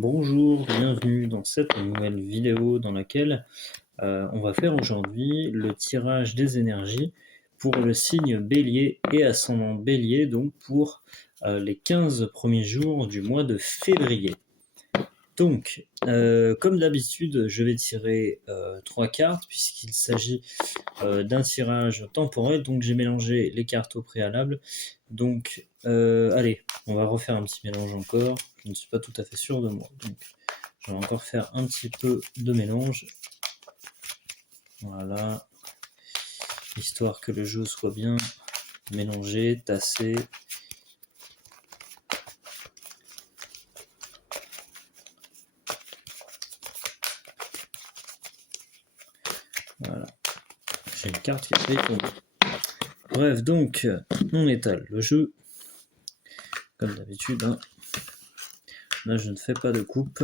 Bonjour, bienvenue dans cette nouvelle vidéo dans laquelle on va faire aujourd'hui le tirage des énergies pour le signe Bélier et ascendant Bélier, donc pour les 15 premiers jours du mois de février. Donc, comme d'habitude, je vais tirer 3 cartes puisqu'il s'agit d'un tirage temporel, donc j'ai mélangé les cartes au préalable. Donc, allez, on va refaire un petit mélange encore. Je ne suis pas tout à fait sûr de moi. Donc, je vais encore faire un petit peu de mélange. Voilà. Histoire que le jeu soit bien mélangé, tassé. Voilà. J'ai une carte qui a failli tomber. Bref, donc, on étale le jeu. Comme d'habitude, hein. Là, je ne fais pas de coupe.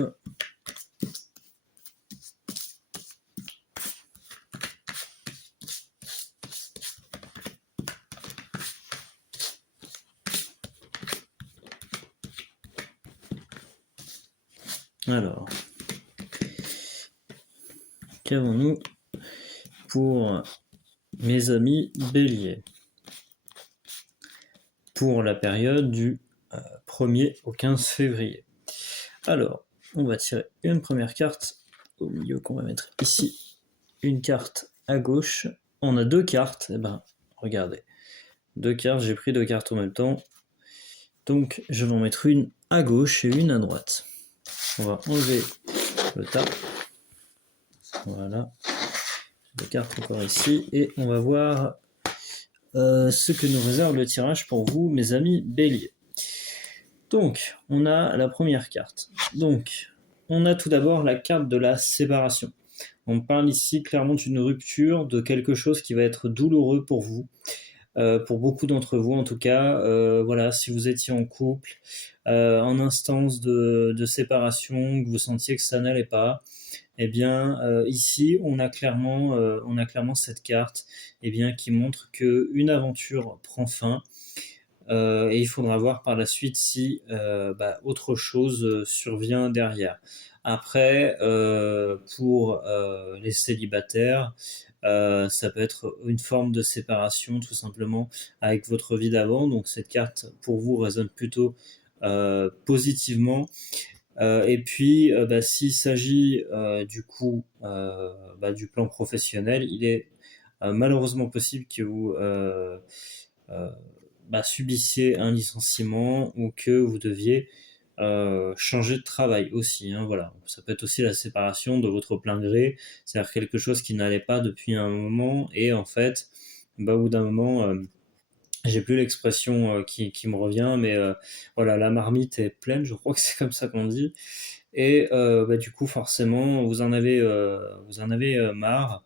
Alors, qu'avons-nous pour mes amis Bélier pour la période du 1er au 15 février? Alors, on va tirer une première carte au milieu qu'on va mettre ici, une carte à gauche. On a deux cartes, et ben regardez, deux cartes, j'ai pris deux cartes en même temps, donc je vais en mettre une à gauche et une à droite. On va enlever le tas, voilà, deux cartes encore ici, et on va voir ce que nous réserve le tirage pour vous, mes amis Bélier. Donc, on a la première carte. Donc, on a tout d'abord la carte de la séparation. On parle ici clairement d'une rupture, de quelque chose qui va être douloureux pour vous, pour beaucoup d'entre vous en tout cas. Voilà, si vous étiez en couple, en instance de séparation, que vous sentiez que ça n'allait pas, eh bien ici on a clairement cette carte, eh bien, qui montre qu'une aventure prend fin. Et il faudra voir par la suite si autre chose survient derrière. Après, pour les célibataires, ça peut être une forme de séparation tout simplement avec votre vie d'avant. Donc cette carte pour vous résonne plutôt positivement. Et puis, s'il s'agit du coup du plan professionnel, il est malheureusement possible que vous subissiez un licenciement ou que vous deviez changer de travail aussi, hein, voilà. Ça peut être aussi la séparation de votre plein gré, c'est-à-dire quelque chose qui n'allait pas depuis un moment et en fait, au bout d'un moment, j'ai plus l'expression qui me revient, mais voilà, la marmite est pleine, je crois que c'est comme ça qu'on dit. Et du coup, forcément, vous en avez marre,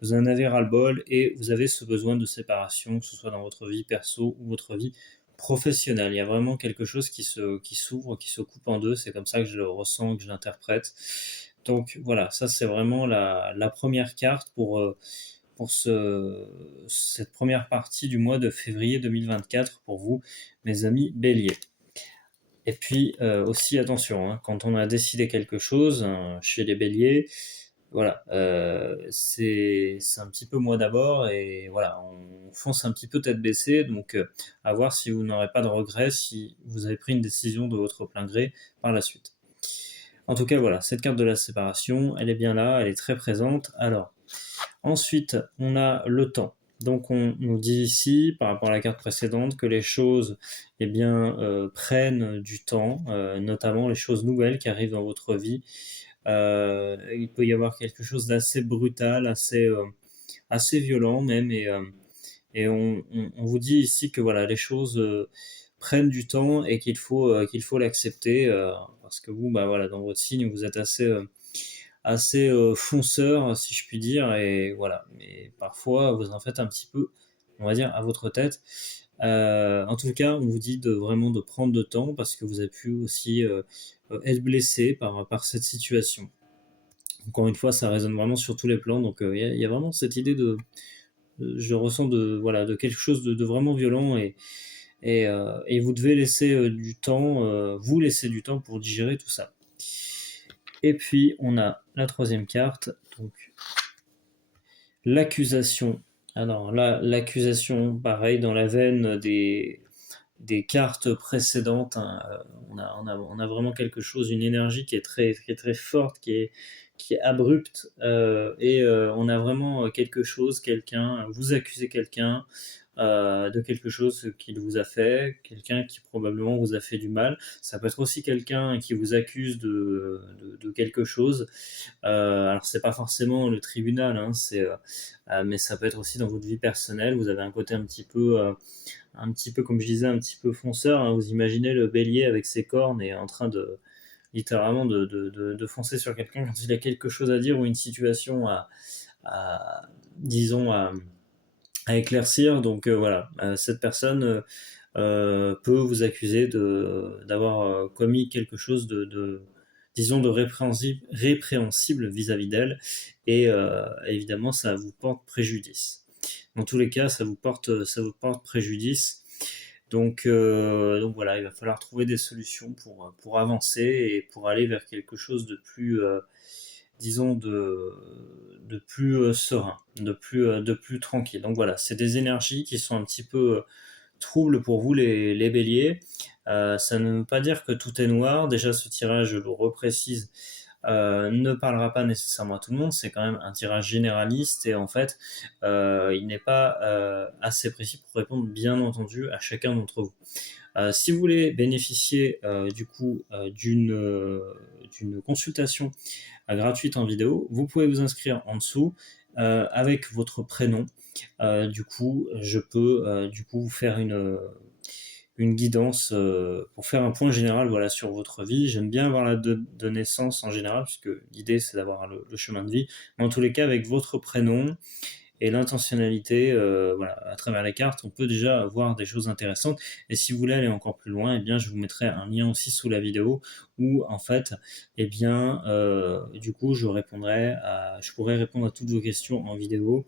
vous en avez ras-le-bol et vous avez ce besoin de séparation, que ce soit dans votre vie perso ou votre vie professionnelle. Il y a vraiment quelque chose qui s'ouvre, qui se coupe en deux. C'est comme ça que je le ressens, que je l'interprète. Donc voilà, ça c'est vraiment la première carte pour cette première partie du mois de février 2024 pour vous, mes amis Bélier. Et puis aussi attention, hein, quand on a décidé quelque chose chez les Béliers, voilà, c'est un petit peu moi d'abord et voilà, on fonce un petit peu tête baissée, donc à voir si vous n'aurez pas de regrets si vous avez pris une décision de votre plein gré par la suite. En tout cas, voilà, cette carte de la séparation, elle est bien là, elle est très présente. Alors, ensuite, on a le temps. Donc on nous dit ici, par rapport à la carte précédente, que les choses prennent du temps, notamment les choses nouvelles qui arrivent dans votre vie. Il peut y avoir quelque chose d'assez brutal, assez violent même, et on vous dit ici que voilà, les choses prennent du temps et qu'il faut l'accepter, parce que vous, voilà, dans votre signe, vous êtes assez fonceur, si je puis dire, et voilà. Mais parfois, vous en faites un petit peu, on va dire, à votre tête. En tout cas, on vous dit vraiment de prendre de temps parce que vous avez pu aussi être blessé par cette situation. Encore une fois, ça résonne vraiment sur tous les plans. Donc, il y a vraiment cette idée je ressens de quelque chose de vraiment violent et vous devez laisser du temps, vous laisser du temps pour digérer tout ça. Et puis on a la troisième carte, donc l'accusation. Alors là, l'accusation, pareil, dans la veine des cartes précédentes, hein, on a vraiment quelque chose, une énergie qui est très forte, qui est abrupte, et on a vraiment quelque chose, quelqu'un, vous accusez quelqu'un de quelque chose qu'il vous a fait, quelqu'un qui probablement vous a fait du mal. Ça peut être aussi quelqu'un qui vous accuse de quelque chose. Alors c'est pas forcément le tribunal, hein, mais ça peut être aussi dans votre vie personnelle. Vous avez un côté un petit peu, comme je disais, un petit peu fonceur, hein. Vous imaginez le bélier avec ses cornes et en train de littéralement de foncer sur quelqu'un quand il a quelque chose à dire ou une situation disons, à éclaircir. Donc voilà, cette personne peut vous accuser d'avoir commis quelque chose disons, de répréhensible vis-à-vis d'elle, et évidemment, ça vous porte préjudice. Dans tous les cas, ça vous porte préjudice. Donc voilà, il va falloir trouver des solutions pour avancer et pour aller vers quelque chose de plus, disons, de plus serein, de plus tranquille. Donc voilà, c'est des énergies qui sont un petit peu troubles pour vous, les béliers. Ça ne veut pas dire que tout est noir. Déjà, ce tirage, je le reprécise, ne parlera pas nécessairement à tout le monde. C'est quand même un tirage généraliste et en fait, il n'est pas assez précis pour répondre, bien entendu, à chacun d'entre vous. Si vous voulez bénéficier du coup d'une consultation gratuite en vidéo, vous pouvez vous inscrire en dessous avec votre prénom. Du coup, je peux du coup vous faire une guidance pour faire un point général, voilà, sur votre vie. J'aime bien avoir la date de naissance en général, puisque l'idée c'est d'avoir le chemin de vie. Mais en tous les cas, avec votre prénom et l'intentionnalité, voilà, à travers les cartes, on peut déjà voir des choses intéressantes. Et si vous voulez aller encore plus loin, eh bien, je vous mettrai un lien aussi sous la vidéo où, en fait, eh bien, du coup, je pourrais répondre à toutes vos questions en vidéo.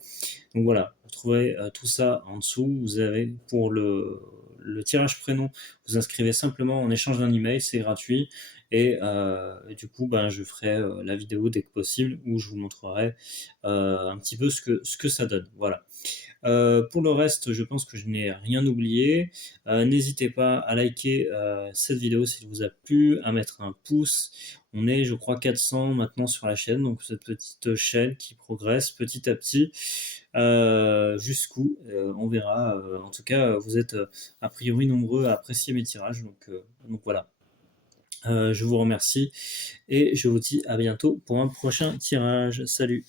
Donc voilà, vous trouverez tout ça en dessous. Vous avez pour le tirage prénom, vous inscrivez simplement en échange d'un email, c'est gratuit. Et du coup, ben, je ferai la vidéo dès que possible où je vous montrerai un petit peu ce que ça donne. Voilà. Pour le reste, je pense que je n'ai rien oublié. N'hésitez pas à liker cette vidéo s'il vous a plu, à mettre un pouce. On est, je crois, 400 maintenant sur la chaîne, donc cette petite chaîne qui progresse petit à petit. Jusqu'où on verra. En tout cas, vous êtes a priori nombreux à apprécier mes tirages, donc voilà. Je vous remercie et je vous dis à bientôt pour un prochain tirage. Salut!